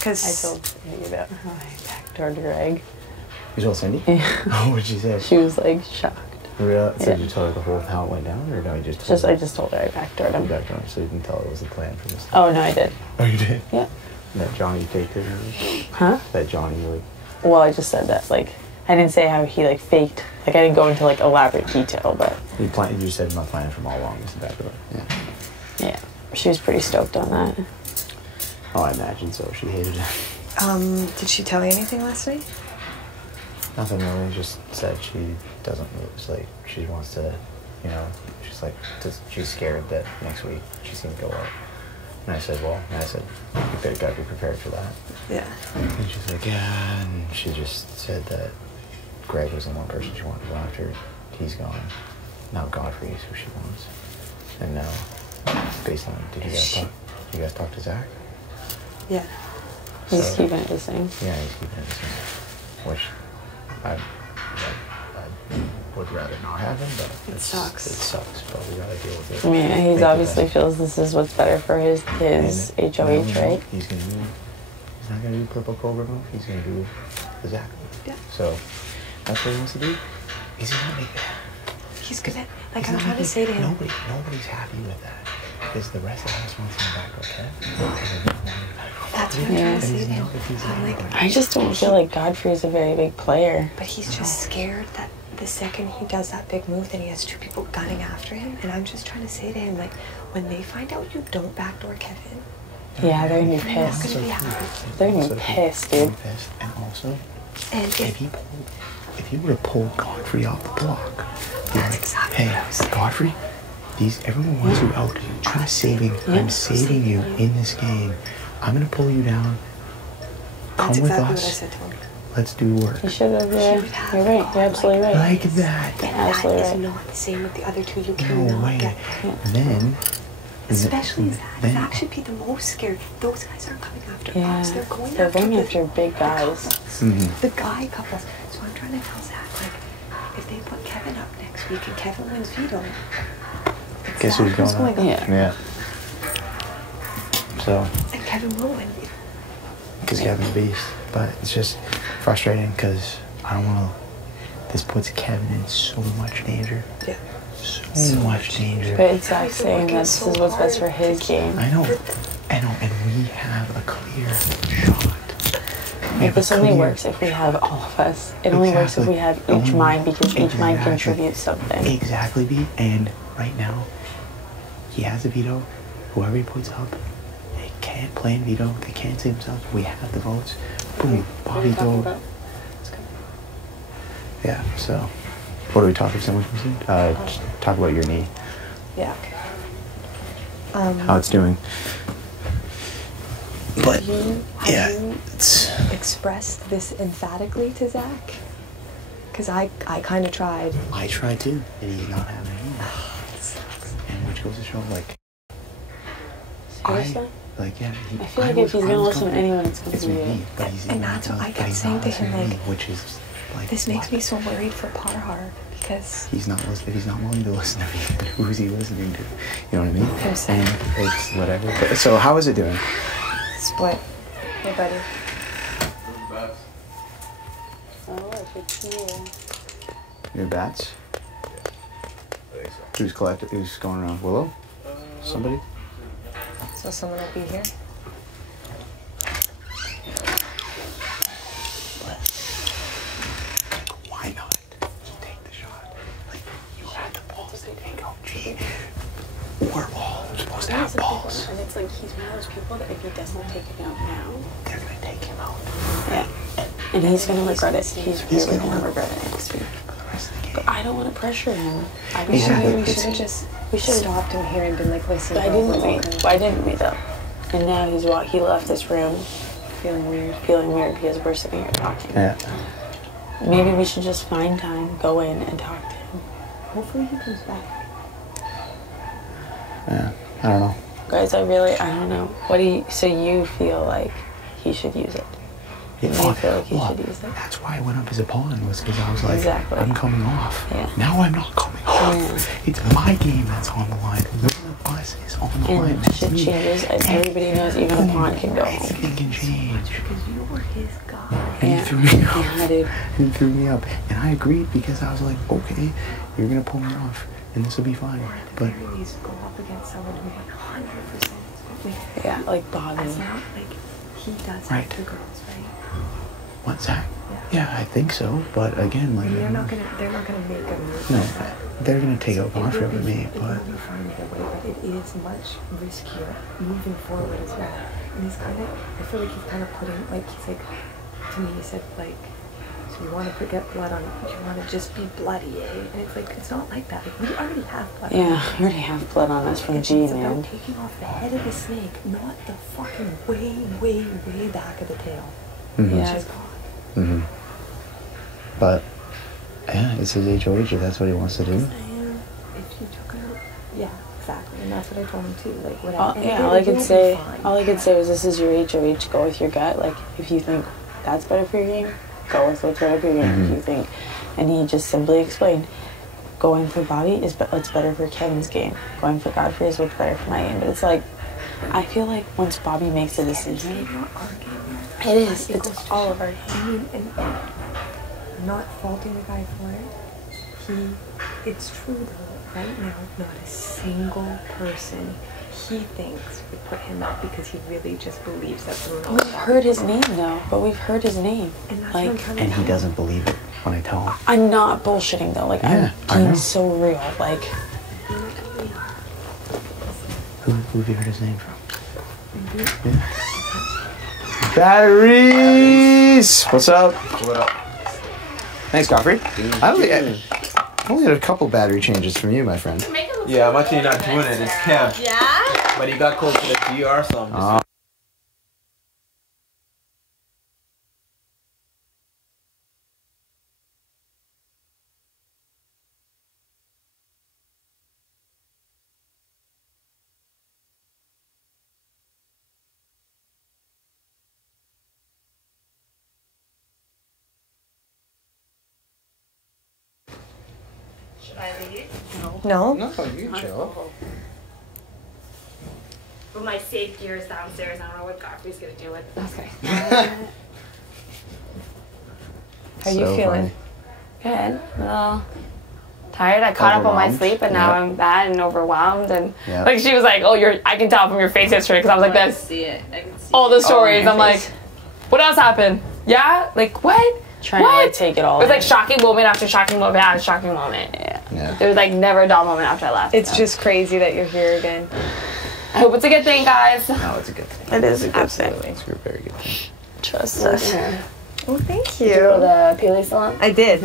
Because I told Cindy about how I backdoored Greg. You told Cindy? Yeah. Oh, what'd she say? She was like shocked. Really? So Yeah. did you tell her the whole how it went down, or no? You just told I her? just told her I backdoored him. You backdoored, so you can tell it was the plan for this. Oh no, I did. Oh, you did? Yeah. That Johnny faked it? Huh? That Johnny like. Well, I just said that like I didn't say how he like faked. Like I didn't go into like elaborate detail, but. You said my plan from all along is the backdoor. Yeah. Yeah. She was pretty stoked on that. Oh, I imagine so. She hated it. Did she tell you anything last night? Nothing really. Just said she doesn't. It's like she wants to, you know. She's like she's scared that next week she's gonna go up. And I said, well, you gotta be prepared for that. Yeah. And she's like, yeah. And she just said that Greg was the one person she wanted to go after. He's gone. Now Godfrey is who she wants. And now, based on, did you guys talk to Zach? Yeah. He's So- keeping it the same. Yeah, he's keeping it the same. Which I would rather not happen, but It sucks. It sucks, but we gotta deal with it. I mean, Make he's the obviously best. feels this is what's better for his And HOH, right? He's gonna do. He's not gonna do Purple Cobra move. He's gonna do the Zach move. Yeah. So that's what he wants to do. Is he not making? He's gonna, like, He's I'm not trying to making- say to him. Nobody's happy with that. Because the rest of the house wants him back, okay? That's what I'm Yeah. trying to And say he's to him. not if he's I'm like, not. I just don't feel like Godfrey's a very big player. but he's just scared that the second he does that big move, then he has two people gunning after him. And I'm just trying to say to him, like, when they find out you don't backdoor Kevin, Yeah, they're gonna be you're not pissed. gonna be happy. They're gonna So be he- pissed, he'll dude. be pissed. And also, And if if, he would have pulled Godfrey off the block, he'd be That's like, exactly hey, what I was saying. Godfrey, everyone wants you out. I'm saving you in this game. I'm gonna pull you down. Come that's with exactly us. what I said to him. Let's do work. You should have, He would have you're right, you're absolutely right. Like that. And that Absolutely is right. not the same with the other two. You No cannot way. get Then, especially Zach. then- Zach should be the most scared. Those guys aren't coming after Yeah, us. They're going they're after going the, after big guys. The, couples, Mhm. the guy couples. So I'm trying to tell Zach, like, if they put Kevin up next week and Kevin wins veto, Guess Zach who's going going up? Yeah. Yeah. So, and Kevin will win veto. because Kevin's a beast. But it's just frustrating because I don't want to. This puts Kevin in so much danger. Yeah. So much danger. But it's Zach Guys are saying working that this so is what's best for hard his to game. I know. And we have a clear shot. We Like, have this a only clear works if we have all of us. It only works if we have each Only- mind because each mind Exactly. contributes something. Exactly, B. And right now, he has a veto. Whoever he puts up, they can't play in veto. They can't say themselves. We have the votes. Boom. Bobby veto. Yeah. So, what do we talk if someone comes in? Talk about your knee. Yeah. How it's doing. But yeah, Have you it's. expressed this emphatically to Zach? Because I kind of tried. I tried too, and he's not having it. And which goes to show, like, Seriously? yeah. I feel like if he's gonna listen to anyone, it's gonna It's be me, you. but he's And not that's what I but kept he's saying not to him, listening like, which is like, This makes what? me so worried for Parhar because He's not listening. If he's not willing to listen to me, who's he listening to? You know what I mean? Himself. And it's whatever. But, so how is it doing? split. Hey, buddy. Oh, if it's you. New bats? Who's collected? Who's going around? Willow? Somebody? So someone will be here. Why not? Just take the shot. Like, you had the balls and go, gee, we're all supposed to have balls. And it's like he's one of those people that if he doesn't take it out now, They're gonna take him out yeah, and he's gonna regret it. He's really gonna regret it next week. for the rest of the game. But I don't want to pressure him. I don't Exactly. wanna- We It's- should have just We should've- stopped him here and been like, listen, Why bro, didn't we're we? all gonna- Why didn't we though? And now he left this room feeling weird. feeling weird because we're sitting here talking. Yeah. Maybe we should just find time, go in and talk to him. Hopefully he comes back. Yeah. I don't know. Guys, I don't know. So you feel like he should use it? And I feel like you should use it. That's why I went up as a pawn, was because I was like, Exactly. I'm coming off. Yeah. Now I'm not coming off. Yeah. It's my game that's on the line. Winning the bus is on the line. And That's shit me. changes, and everybody knows even a pawn can go home. Everything can change. Because you were his guy. And he threw me up. Yeah, dude. And he threw me up. And I agreed because I was like, okay, you're going to pull me off. And this will be fine. But Very least go up against someone who 100% is with me. Yeah, like Bobby. That's not like he does Right. have the girls, right? what's that? Yeah. Yeah, I think so. But again, like, And they're not gonna make a move no, like that. they're gonna take out Bonfire with me, It but will be fine either way, but it is much riskier moving forward as well. And he's kind of, I feel like he's kind of putting, like, he's like, to me, he said, like, so you want to get blood on, you want to just be bloody, eh? And it's like, it's not like that. Like, we already have blood on Yeah, us. we already have blood on us from G, It's man. about taking off the head of the snake, not the fucking way, way, way back of the tail. Mhm. Yeah. Which is gone. Mhm. But yeah, it's his HOH if that's what he wants to do. If you took it out, yeah, exactly, and that's what I told him too. Like whatever. All, And yeah, it all I could will be say, fine. all I could say was, this is your HOH. Go with your gut. Like, if you think that's better for your game, go with what's better for your game. If you think, and he just simply explained, going for Bobby is what's better for Kevin's game. Going for Godfrey is what's better for my game. But it's like, I feel like once Bobby makes a decision, Not our game. it is. It It's goes to all show- of our game. I mean, and I'm not faulting the guy for it. It's true though. Right now, not a single person he thinks would put him up because he really just believes that Bruno. We've heard his name though, but we've heard his name. And that's what I'm Like, trying to And he tell doesn't believe it when I tell him. I'm not bullshitting though. Like, Yeah, I I'm know. being so real. Like, Who have you heard his name from? Yeah. Batteries! What's up? What up? Thanks, Godfrey. I only had a couple battery changes from you, my friend. Yeah, I'm actually not doing it. It's Cam. Yeah? But he got close to the GR, so I'm just. Should I leave? No. No, you can chill. But my safe gear is downstairs. I don't know what Godfrey's gonna do with it. okay. How you feeling? Good. Well, tired. I caught up on my Overwhelmed. sleep, and now Yep. I'm bad and overwhelmed. And Yep. like she was like, "Oh, I can tell from your face yesterday," because I was like I can this. see it. I can see All the it. stories. your I'm like, face. what else happened? Yeah. Like what? Trying What? to like take it all. It was in. like shocking moment after shocking moment after shocking moment. Yeah. There was like never a dull moment after I left. It's so. just crazy that you're here again. I hope it's a good thing, guys. No, it's a good thing. It is a good Absolutely. thing. It's a very good thing. Trust us. Well, thank Did you go to you. the Peely salon? I did.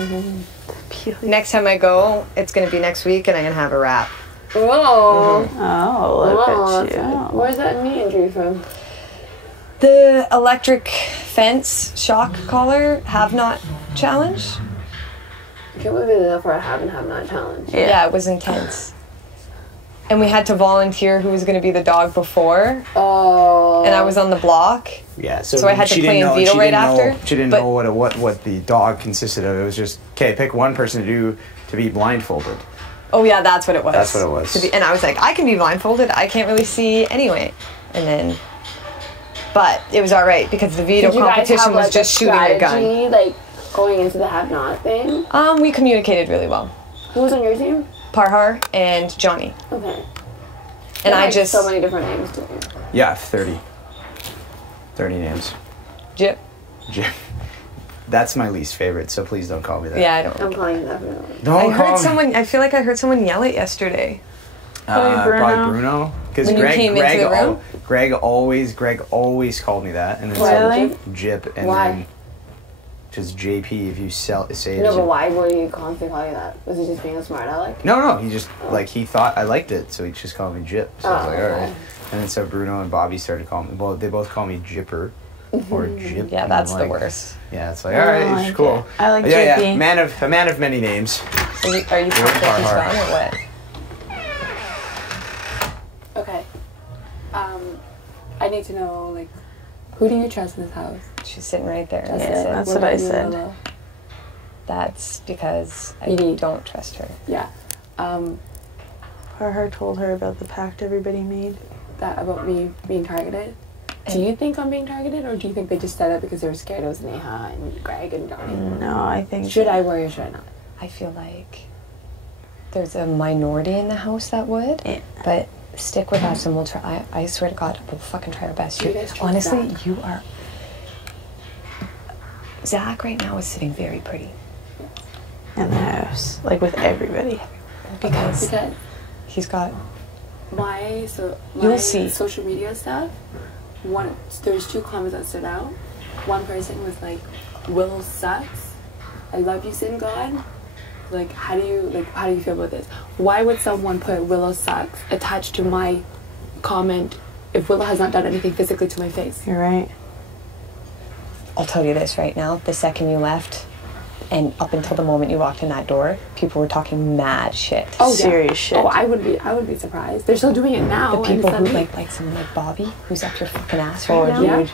Next time I go, it's gonna be next week, and I'm gonna have a wrap. Oh. Oh, look at you. Where's that knee injury from? The electric fence shock collar have not challenge. I can't believe they did that for a have and have not challenge. Yeah, it was intense. And we had to volunteer who was going to be the dog before, Oh. and I was on the block. Yeah, so, So I had to she play didn't in know, Vito she right didn't know- after, She didn't but- know what the dog consisted of. It was just, okay, pick one person to be blindfolded. Oh yeah, that's what it was. That's what it was. And I was like, I can be blindfolded. I can't really see anyway. And then, but it was all right because the Vito Did you guys competition have, was like, just a shooting a gun. strategy, like going into the have not thing? We communicated really well. Who was on your team? Parhar and Johnny. Okay. And They I had just so many different names to you. Yeah, 30. 30 names. Jip. Jim. That's my least favorite, so please don't call me that. Yeah, I don't. I'm calling you that for no reason. Don't I call heard me. someone. I feel like I heard someone yell it yesterday. Probably Bruno. Because When you came into the room? Greg always called me that, and then Really? said Jip, and Why? then just JP if you say it. No, as but a- why would he constantly call you that? Was he just being a smart aleck? No, he just like he thought I liked it, so he just called me Jip. So I was Oh, like, all right. okay. And then so Bruno and Bobby started calling me. Well, they both call me Jipper or Jip. Yeah, and that's I'm the like- worst. Yeah, it's like all right, I it's like cool. it. I like yeah, JP. a man of many names. Are you pumped that he's gone or what? Okay. I need to know, like, Who do you trust in this house? She's sitting right there. That's what I said. Lola? That's because I You don't trust her. Yeah. Parhar told her about the pact everybody made. That about me being targeted. Do you think I'm being targeted, or do you think they just said it because they were scared it was Neha and Greg and Johnny? No, I think... Should I worry or should I not? I feel like there's a minority in the house that would, Yeah. but stick with us and we'll try. I swear to God, we'll fucking try our best. Do you guys trust Honestly, Zach? you are. Zach right now is sitting very pretty in the house, like with everybody. because Because he's got. my You'll see. social media stuff, there's 2 comments that stood out. One person was like, Willow sucks. I love you, Sin God. Like, how do you feel about this? Why would someone put Willow sucks attached to my comment if Willow has not done anything physically to my face? You're right. I'll tell you this right now. The second you left, and up until the moment you walked in that door, people were talking mad shit. Oh, yeah. Serious shit. Oh, I would be surprised. They're still doing it now. The and people it's who not me. like someone like Bobby, who's up your fucking ass right Oh, now. dude.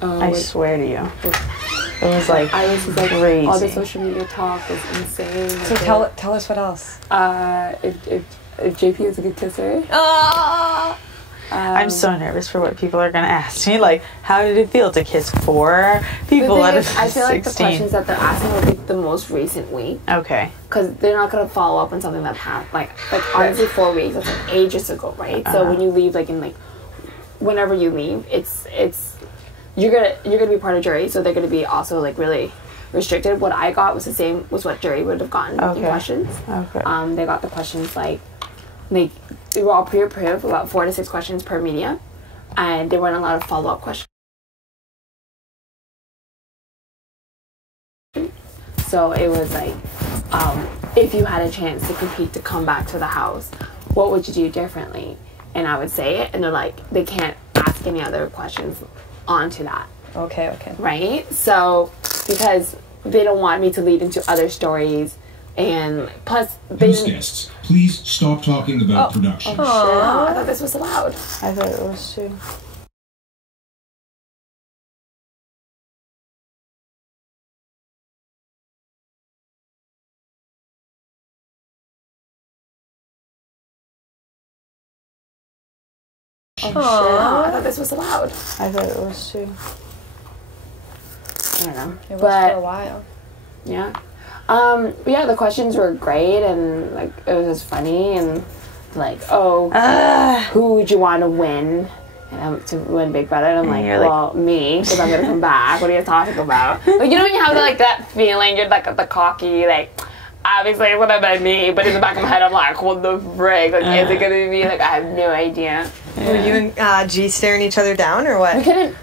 Yeah. I swear to you. It was like I was just like, crazy. all the social media talk was insane. So Like, tell us what else. if JP is a good kisser. I'm so nervous for what people are going to ask me. Like, how did it feel to kiss 4 people out of 16? I feel like the questions that they're asking will be the most recent week. Okay. Because they're not going to follow up on something that happened. Like honestly, 4 weeks. That's like ages ago, right? So when you leave, like in like, whenever you leave, it's you're gonna be part of jury, so they're gonna be also like really restricted. What I got was the same was what jury would have gotten in questions. Okay. They got the questions like they were all pre-approved, about 4 to 6 questions per media, and there weren't a lot of follow-up questions. So it was like, if you had a chance to compete to come back to the house, what would you do differently? And I would say it, and they're like, they can't ask any other questions onto that. Okay. Right? So, because they don't want me to lead into other stories, and plus, they House guests, please stop talking about production. I thought this was allowed. I thought it was too. I thought this was allowed. I thought it was too. I don't know. It was But for a while. yeah. Yeah, the questions were great, and like it was just funny, and like, who would you want to win? And to win Big Brother, and I'm like, you're like- well, me, because I'm gonna come back. What are you talking about? Like, you know when you have like that feeling, you're like the cocky, like, obviously it's gonna be me, but in the back of my head I'm like, what the frick? Like, is it gonna be me? Like, I have no idea. Were you and G staring each other down or what? We couldn't,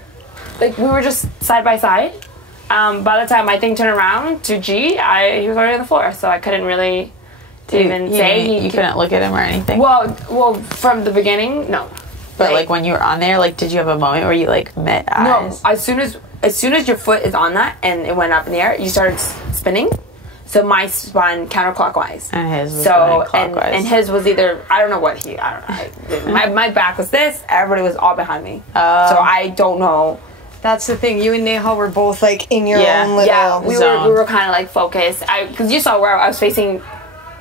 like, we were just side by side. By the time my thing turned around to G, he was already on the floor, so I couldn't really even say. You couldn't look at him or anything? Well, from the beginning, no. But like when you were on there, like did you have a moment where you like met eyes? No, as soon as your foot is on that and it went up in the air, you started spinning. So my spun counterclockwise. And his was so clockwise. and his was either I don't know. My back was this. Everybody was all behind me. So I don't know. That's the thing. You and Neha were both like in your own little Yeah, we zone. were kind of like focused. Because you saw where I was facing.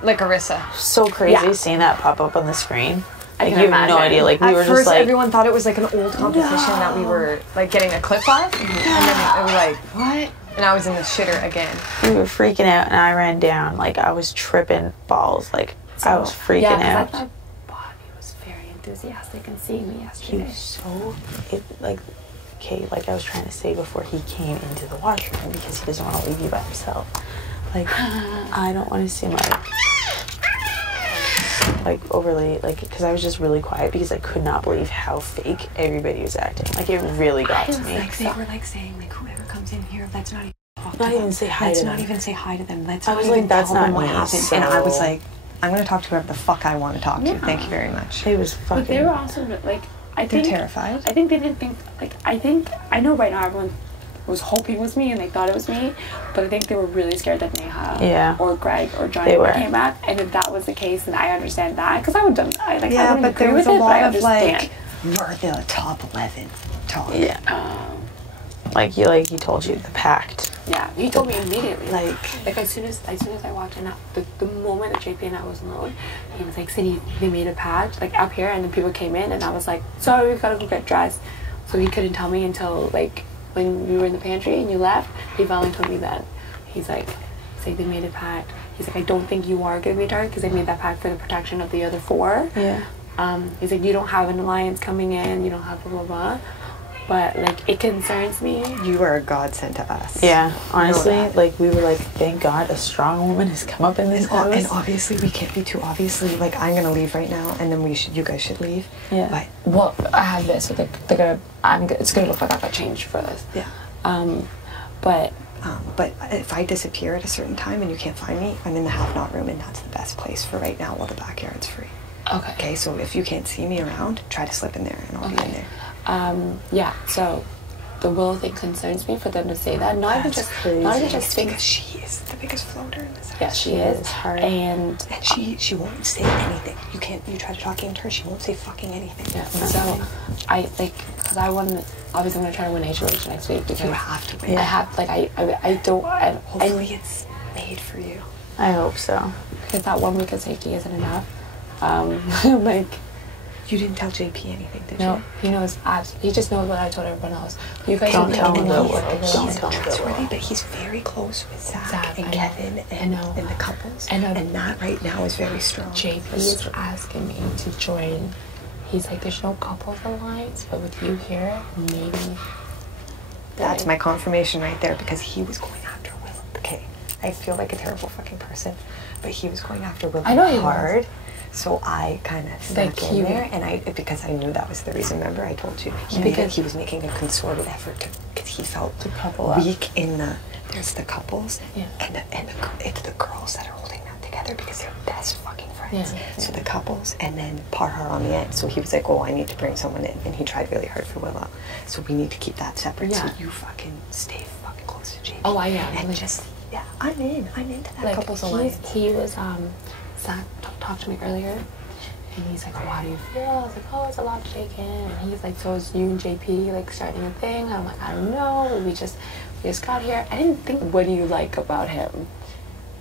like Arissa. So crazy Yeah. seeing that pop up on the screen. I Like can you have no imagine. idea. Like we At were first, just like everyone thought it was like an old competition that we were like getting a clip of, and then it was like, what? And I was in the shitter again. we were freaking out, and I ran down. Like I was tripping balls. Like I was freaking Yeah, 'cause out. I thought Bobby was very enthusiastic in seeing me He yesterday. was so like I was trying to say before he came into the washroom because he doesn't want to leave you by himself. Like I don't want to seem like overly like because I was just really quiet because I could not believe how fake everybody was acting. Like it really got to me. Like they were like saying like whoever comes in here, let's not even talk to Not them. even say hi Let's to not them. even say hi to them. Let's I not was even like, that's tell them not what me, happened. And I was so- like, I'm gonna talk to whoever the fuck I want to talk to. Thank you very much. It was But they fucking. were also like, I They're think terrified. I think they didn't think like I know right now everyone was hoping it was me and they thought it was me, but I think they were really scared that Neha or Greg or Johnny They would were. came back. And if that was the case, then I understand that because I would have done I Yeah, wouldn't but agree there was with a it, but I lot of understand. like, we're the top 11 talk. Yeah. Like he told you the pact. Yeah, he told me immediately. Like as soon as I walked in, the moment that JP and I was alone, he was like, Cindy, they made a pact, like up here, and then people came in, and I was like, sorry, we've got to go get dressed. So he couldn't tell me until, like, when we were in the pantry and you left, he finally told me that. He's like, they made a pact. He's like, I don't think you are going to be target because they made that pact for the protection of the other 4. Yeah. He's like, you don't have an alliance coming in, you don't have blah, blah, blah. But, like, it concerns me. You are a godsend to us. Yeah, honestly, like, we were like, thank God a strong woman has come up in this house. And obviously, we can't be too obviously, like, I'm gonna leave right now, and then you guys should leave. Yeah. But, Well, I have this, so it's gonna look like I got changed for this. yeah. But But if I disappear at a certain time and you can't find me, I'm in the have-not room, and that's the best place for right now while the backyard's free. okay. Okay, so if you can't see me around, try to slip in there, and I'll be in there. Yeah. So the Willow thing concerns me for them to say that. Not even just Because think. she is the biggest floater in this house. Yeah, she is. And she won't say anything. You try to talk into her, she won't say fucking anything. yeah. So I like because I want obviously I'm gonna try to win HOH next week because You have to win. I have like I don't Hopefully it's made for you. I hope so. because that 1 week of safety isn't enough. Like. You didn't tell JP anything, did No, you? he knows. He just knows what I told everyone else. You guys Don't are tell him know the world. He's Don't tell him the trustworthy, world. but he's very close with Zach Zach, and I know. Kevin I and know. the couples. I know. And that right now is very strong. JP is asking me to join. He's like, there's no couples alliance, but with you here, maybe. That's my confirmation right there, because he was going after Will. Okay, I feel like a terrible fucking person, but he was going after Will I know he hard. So I kind of snuck Like, in there, and because I knew that was the reason. Remember, I told you Because- he was making a concerted effort to, because he felt To couple up. weak in the. There's the couples, Yeah. and it's the girls that are holding them together because they're best fucking friends. Yeah. So the couples, and then Parhar on the end. So he was like, "Oh, I need to bring someone in," and he tried really hard for Willow. So we need to keep that separate. So Yeah. you fucking stay fucking close to JP. Oh, I am. And Like- just I'm into that Like couples alliance. he was Zach talked to me earlier, and he's like, oh, how do you feel? I was like, oh, it's a lot to take in. And he's like, so is you and JP like starting a thing? And I'm like, I don't know. We just got here. I didn't think, what do you like about him?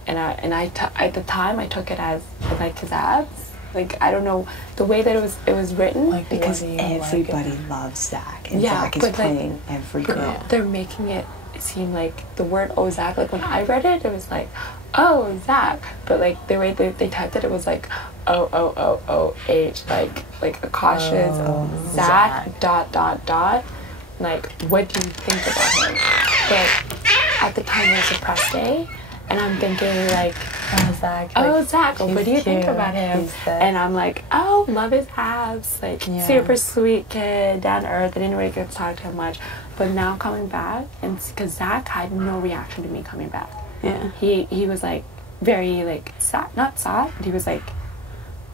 And at the time I took it as I like his abs. Like, I don't know the way that it was written. Like, Because what do you like everybody loves Zach, and Yeah, Zach is but, like, playing every girl. They're making it seem like the word "oh Zach." Like when I read it, it was like "oh Zach," but like the way they typed it, it was like "O-O-O-O-H," like a cautious Zach ... Like, what do you think about him? But at the time, it was a press day, and I'm thinking like, Oh, Zach. oh Zach, what do you think cute. about him? He's the- And I'm like, oh, love his abs, like Yeah. super sweet kid, down to earth. I didn't really get to talk to him much, but now coming back, and because Zach had no reaction to me coming back. Yeah. He was like very like sad, not sad, but he was like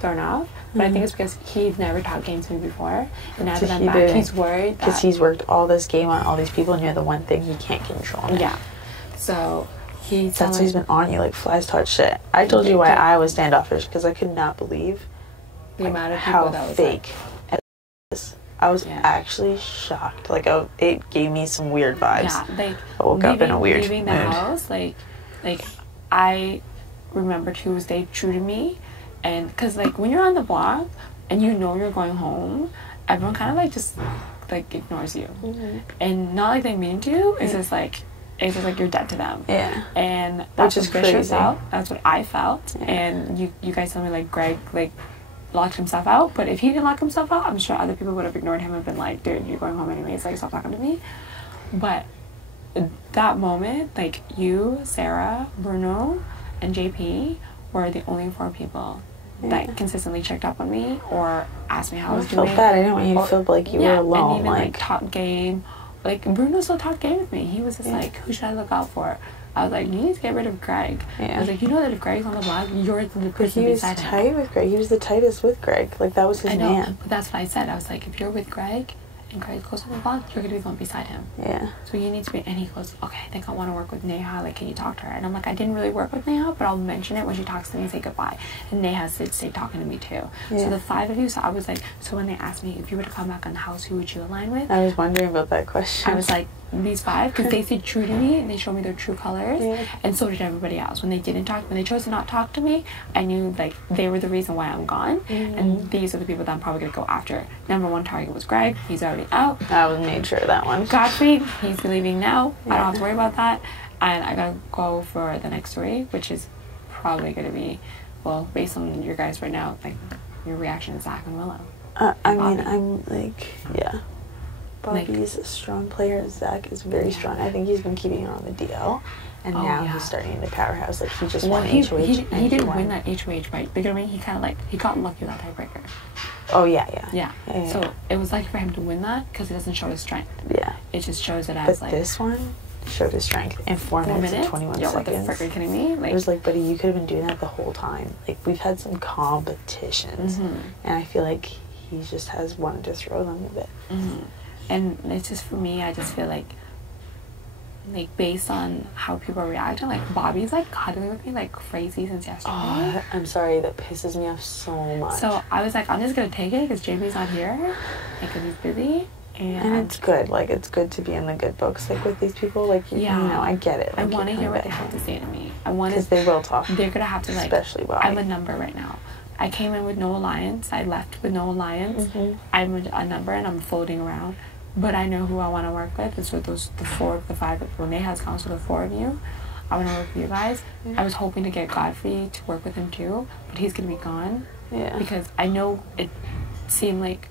thrown off. But I think it's because he'd never talked games to me before, and now that I'm back, he's worried Because that he's worked all this game on all these people, and you're the one thing he can't control. yeah. So he's That's why he's been on you like flies touch shit. I told you why I was standoffish, because I could not believe the amount of people how that was fake it is. I was Yeah. actually shocked. Like, it gave me some weird vibes. Yeah, like I woke up in a weird leaving the mood. house, like I remember Tuesday true to me, and because like when you're on the block and you know you're going home, everyone kind of like just like ignores you, and not like they mean to. It's just like you're dead to them. Yeah. And that's Which is what Bishop crazy. felt. That's what I felt. Yeah. And you guys tell me like Greg like locked himself out, but if he didn't lock himself out, I'm sure other people would have ignored him and been like, dude, you're going home anyways, like stop talking to me. But that moment, like you, Sarah, Bruno, and JP were the only 4 people that consistently checked up on me or asked me how I was I felt doing. bad. I didn't want you to Or- feel like you yeah, were alone. And even Like, like top game. Like Bruno still talked game with me. He was just like, who should I look out for? I was like, you need to get rid of Greg. Yeah. I was like, you know that if Greg's on the block, you're the but person he was beside him. tight with Greg. He was the tightest with Greg. Like, that was his I know, man. but that's what I said. I was like, if you're with Greg and Greg goes on the block, you're gonna be the one beside him. Yeah. So you need to be. And he goes, okay, I think I want to work with Neha. Like, can you talk to her? And I'm like, I didn't really work with Neha, but I'll mention it when she talks to me and say goodbye. And Neha did stay talking to me too. Yeah. So the 5 of you. So I was like, so when they asked me if you were to come back on the house, who would you align with? I was wondering about that question. I was like, these 5 because they stayed true to me and they showed me their true colors, and so did everybody else. When they chose to not talk to me, I knew like they were the reason why I'm gone, and these are the people that I'm probably gonna go after. Number 1 target was Greg. He's already out. I was made sure of that one. Godfrey, he's leaving now. I don't have to worry about that. And I gotta go for the next 3, which is probably gonna be, well, based on your guys right now, like your reaction to Zach and Willow. I mean, I'm like, yeah. Bobby's a strong player. Zach is very strong. I think he's been keeping it on the DL, and now he's starting the powerhouse. Like he just won HOH. He didn't win that HOH, right? You know what I mean? He kind of like he got lucky with that tiebreaker. Oh yeah. So it was lucky for him to win that because it doesn't show his strength. Yeah. It just shows it as but this one showed his strength in 4 minutes and 21 Yo, seconds. what the frick, are you kidding me? Like, it was like, buddy, you could have been doing that the whole time. Like we've had some competitions, and I feel like he just has wanted to throw them a bit. And it's just for me, I just feel like based on how people are reacting, like Bobby's like cuddling with me like crazy since yesterday. Oh, I'm sorry, that pisses me off so much. So I was like, I'm just gonna take it because JB's not here, because he's busy. And it's good, like it's good to be in the good books, like with these people, like you know, I get it. Like, I want to hear what they have to say to me. I want because they will talk. They're gonna have to like, especially Bobby. I'm a number right now. I came in with no alliance. I left with no alliance. I'm a number and I'm floating around. But I know who I want to work with. It's with the 4 of the 5. When they has counsel the 4 of you, I want to work with you guys. I was hoping to get Godfrey to work with him too, but he's gonna be gone. Yeah. Because I know it seemed like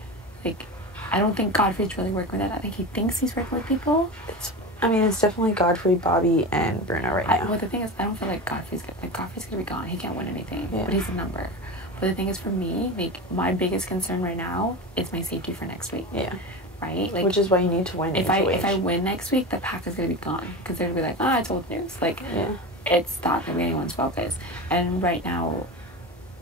I don't think Godfrey's really working with it. I think he thinks he's working with people. It's definitely Godfrey, Bobby, and Bruno right now. Well, the thing is, I don't feel like Godfrey's gonna be gone. He can't win anything. But he's a number. But the thing is, for me, like my biggest concern right now is my safety for next week. Yeah. Right? Like, which is why you need to win. If I win next week, the pack is gonna be gone because they're gonna be like, it's old news. Like, it's not gonna be anyone's focus. And right now,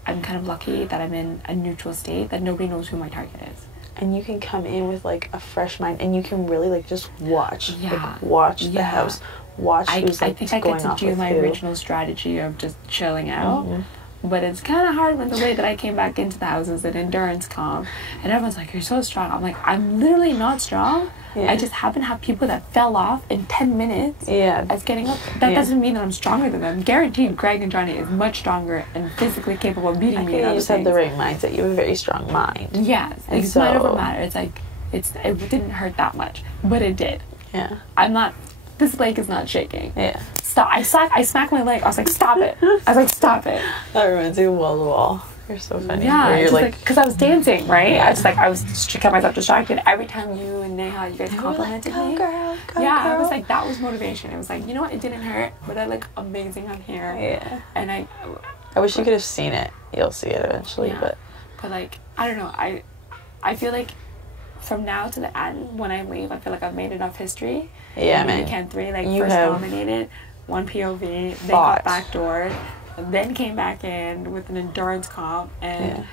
I'm kind of lucky that I'm in a neutral state that nobody knows who my target is. And you can come in with like a fresh mind, and you can really like just watch, watch the house, watch who's like going off with who. I think I get to do my original strategy of just chilling out. But it's kind of hard when the way that I came back into the house is an endurance comp, and everyone's like, "You're so strong." I'm like, "I'm literally not strong. I just happen to have people that fell off in 10 minutes as getting up. That doesn't mean that I'm stronger than them. Guaranteed, Greg and Johnny is much stronger and physically capable of beating me. You just have the right mindset. You have a very strong mind. Yes, it's so, mind over matter. It's like it didn't hurt that much, but it did. Yeah, I'm not. This leg is not shaking. Yeah. Stop. I smacked my leg. I was like, stop it. I was like, stop it. That reminds me of wall to wall. You're so funny. Yeah, you're like, because I was dancing, right? Yeah. I was kept myself distracted. Every time you and Neha, you guys complimented me. Girl, go yeah, girl. I was like, that was motivation. It was like, you know what? It didn't hurt, but I look amazing on here. Yeah. And I wish you could have seen it. You'll see it eventually, but like, I don't know. I feel like from now to the end, when I leave, I feel like I've made enough history. Yeah, man. Weekend 3, like you first dominated, 1 POV, then got backdoored, then came back in with an endurance comp, and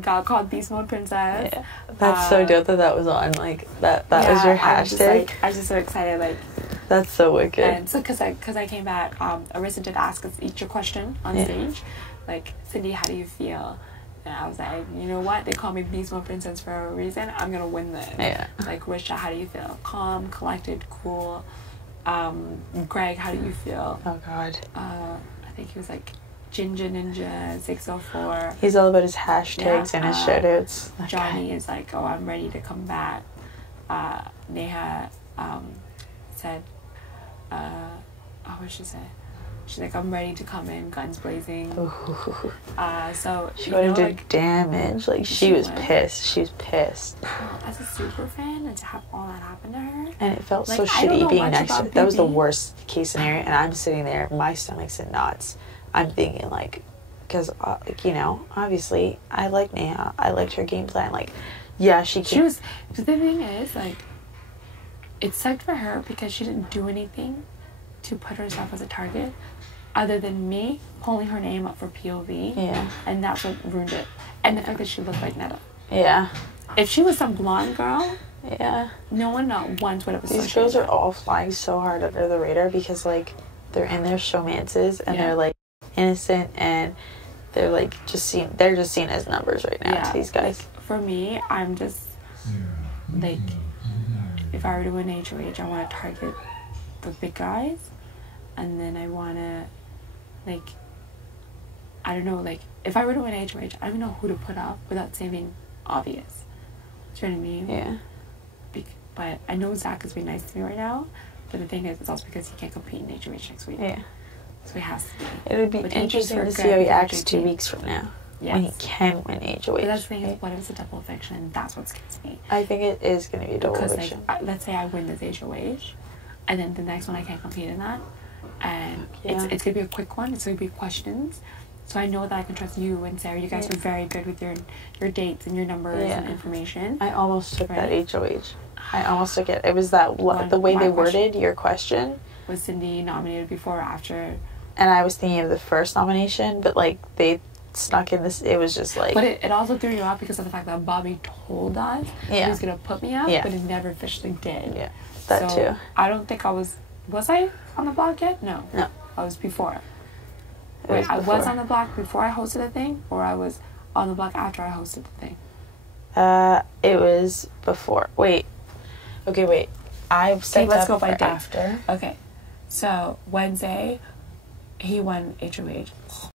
got called Beast Mode Princess. Yeah. That's so dope that was on. Like that was your hashtag. I was just so excited. Like that's so wicked. And so because I came back, Arisa did ask us each a question on stage, like, Cindy, how do you feel? And I was like, you know what? They call me Beast Mode Princess for a reason. I'm gonna win this. Yeah. Like, Risha, how do you feel? Calm, collected, cool. Greg, how do you feel? Oh God. I think he was like Ginger Ninja 604. He's all about his hashtags and his shoutouts. Johnny is like, oh, I'm ready to come back. Neha said, what did she say? She's like, I'm ready to come in, guns blazing. So she wanted to do damage. Like she was pissed. She was pissed. As a super fan, and to have all that happen to her, and it felt so shitty being next to her. That was the worst case scenario. And I'm sitting there, my stomach's in knots. I'm thinking like, because you know, obviously, I like Neha. I liked her game plan. Like, yeah, she was. The thing is, like, it sucked for her because she didn't do anything to put herself as a target other than me pulling her name up for POV. Yeah. And that's what ruined it. And the fact that she looked like Netta. Yeah. If she was some blonde girl, yeah, no one not once would have associated. These girls are all flying so hard under the radar because like they're in their showmances and they're like innocent and they're like just seen as numbers right now to these guys. Like, for me, I'm just like if I were to win HOH, I want to target the big guys, and then I want to, like, I don't know, like, if I were to win HOH, I don't even know who to put up without saying obvious. Do you know what I mean? Yeah. But I know Zach is being nice to me right now, but the thing is, it's also because he can't compete in HOH next week. Yeah. So he has to be. It would be interesting to see how he acts 2 weeks from now. Yes. When he can win HOH. But that's the thing is, what if it's a double eviction? That's what scares me. I think it is going to be a double eviction. Like, let's say I win this HOH, and then the next one I can't compete in that, and it's going to be a quick one. It's going to be questions. So I know that I can trust you and Sarah. You guys are very good with your dates and your numbers and information. I almost took that HOH. I almost took it. It was that the way they worded your question. Was Cindy nominated before or after? And I was thinking of the first nomination, but like they snuck in this. It was just like. But it also threw you off because of the fact that Bobby told us he was gonna put me up, but he never officially did. Yeah, that too. I don't think I was. Was I on the block yet? No. No. I was before. Wait, I was on the block before I hosted the thing, or I was on the block after I hosted the thing? It was before. Wait. Okay, wait. I've set let's go by day. After. Okay. So, Wednesday, he won HOH.